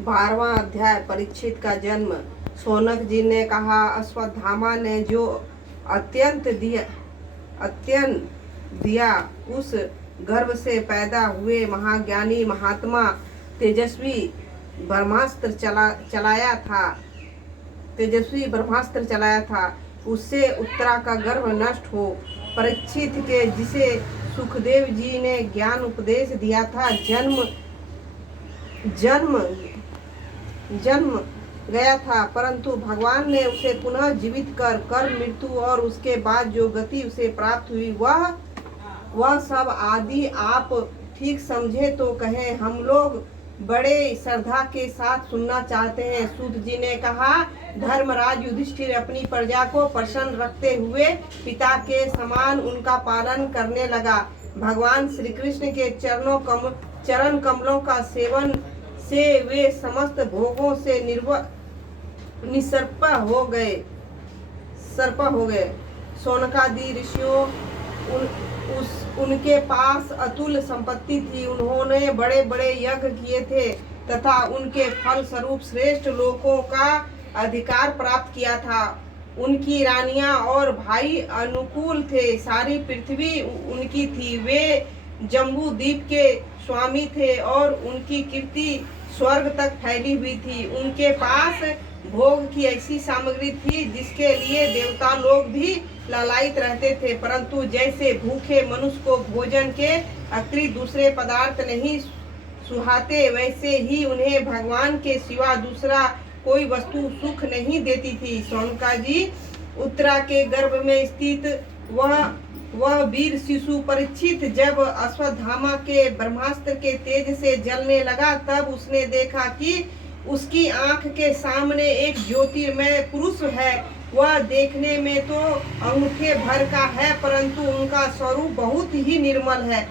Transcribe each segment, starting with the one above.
12वां अध्याय परीक्षित का जन्म। शौनक जी ने कहा, अश्वत्थामा ने जो अत्यंत दिया उस गर्भ से पैदा हुए महाज्ञानी महात्मा तेजस्वी ब्रह्मास्त्र चलाया था उससे उत्तरा का गर्भ नष्ट हो। परीक्षित के जिसे सुखदेव जी ने ज्ञान उपदेश दिया था जन्म गया था, परंतु भगवान ने उसे पुनः जीवित कर मृत्यु और उसके बाद जो गति उसे प्राप्त हुई वह सब आदि आप ठीक समझे तो कहें, हम लोग बड़े श्रद्धा के साथ सुनना चाहते हैं। सूत जी ने कहा, धर्मराज युधिष्ठिर अपनी प्रजा को प्रसन्न रखते हुए पिता के समान उनका पालन करने लगा। भगवान श्री कृष्ण के चरण कमलों का सेवन से वे समस्त भोगों से निसर्प हो गए। शौनकादि ऋषियों उनके पास अतुल संपत्ति थी। उन्होंने बड़े बड़े यज्ञ किए थे तथा उनके फल स्वरूप श्रेष्ठ लोकों का अधिकार प्राप्त किया था। उनकी रानियां और भाई अनुकूल थे। सारी पृथ्वी उनकी थी। वे जम्बू द्वीप के स्वामी थे और उनकी कीर्ति स्वर्ग तक फैली हुई थी। उनके पास भोग की ऐसी सामग्री थी जिसके लिए देवता लोग भी लालायित रहते थे, परंतु जैसे भूखे मनुष्य को भोजन के अतिरिक्त दूसरे पदार्थ नहीं सुहाते, वैसे ही उन्हें भगवान के सिवा दूसरा कोई वस्तु सुख नहीं देती थी। शौनकाजी उत्तरा के गर्भ में स्थित वह वीर शिशु परीक्षित जब अश्वत्थामा के ब्रह्मास्त्र के तेज से जलने लगा, तब उसने देखा कि उसकी आंख के सामने एक ज्योतिर्मय पुरुष है। वह देखने में तो अंगूठे भर का है, परंतु उनका स्वरूप बहुत ही निर्मल है।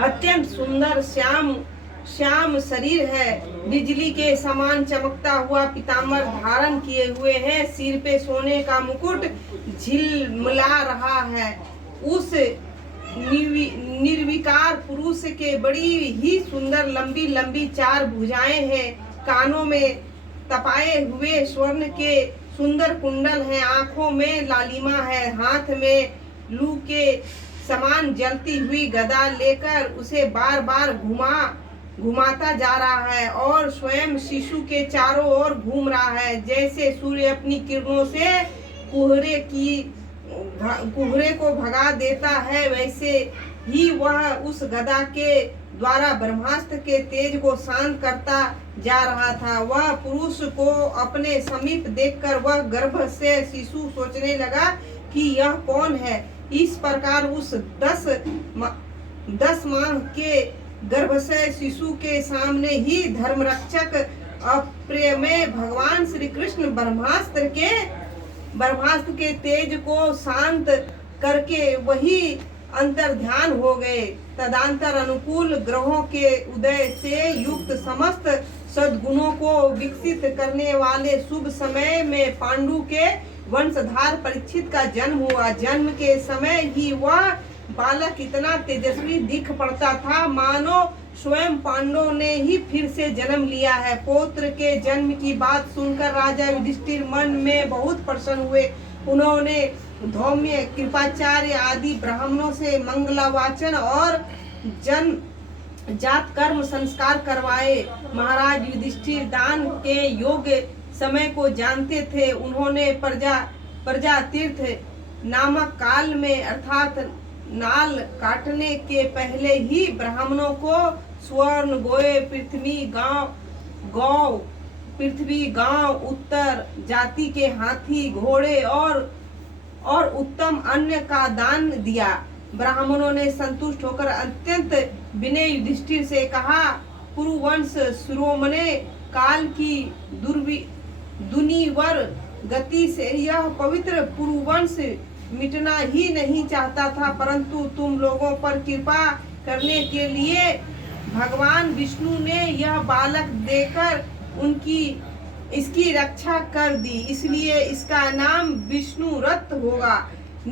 अत्यंत सुंदर श्याम शरीर है। बिजली के समान चमकता हुआ पीताम्बर धारण किए हुए है। सिर पे सोने का मुकुट झिलमिला रहा है। उस निर्विकार पुरुष के बड़ी ही सुंदर लंबी लंबी 4 भुजाएं हैं। कानों में तपाए हुए स्वर्ण के सुंदर कुंडल हैं। आंखों में लालिमा है। हाथ में लू के समान जलती हुई गदा लेकर उसे बार बार घुमाता जा रहा है और स्वयं शिशु के चारों ओर घूम रहा है। जैसे सूर्य अपनी किरणों से कुहरे को भगा देता है, वैसे ही वह उस गदा के द्वारा ब्रह्मास्त्र के तेज को शांत करता जा रहा था। वह पुरुष को अपने समीप देखकर वह गर्भ से शिशु सोचने लगा कि यह कौन है। इस प्रकार उस 10 माह के गर्भ से शिशु के सामने ही धर्मरक्षक अप्रेमय भगवान श्री कृष्ण ब्रह्मास्त्र के तेज को शांत करके वही अंतर्ध्यान हो गए। तदंतर अनुकूल ग्रहों के उदय से युक्त समस्त सद्गुणों को विकसित करने वाले शुभ समय में पांडु के वंशधार परीक्षित का जन्म हुआ। जन्म के समय ही वह बालक इतना तेजस्वी दिख पड़ता था मानो स्वयं पांडवों ने ही फिर से जन्म लिया है। पौत्र के जन्म की बात सुनकर राजा युधिष्ठिर मन में बहुत प्रसन्न हुए। उन्होंने धौम्य कृपाचार्य आदि ब्राह्मणों से मंगलावाचन और जात कर्म संस्कार करवाए। महाराज युधिष्ठिर दान के योग्य समय को जानते थे। उन्होंने प्रजा तीर्थ नामक काल में अर्थात नाल काटने के पहले ही ब्राह्मणों को स्वर्ण गोए पृथ्वी गांव उत्तर जाति के हाथी घोड़े और उत्तम अन्न का दान दिया। ब्राह्मणों ने संतुष्ट होकर अत्यंत विनय युधिष्ठिर से कहा, पुरुवंश शिरोमणि काल की दुनिवर गति से यह पवित्र पुरुवंश मिटना ही नहीं चाहता था, परंतु तुम लोगों पर कृपा करने के लिए भगवान विष्णु ने यह बालक देकर इसकी रक्षा कर दी, इसलिए इसका नाम विष्णु रथ होगा।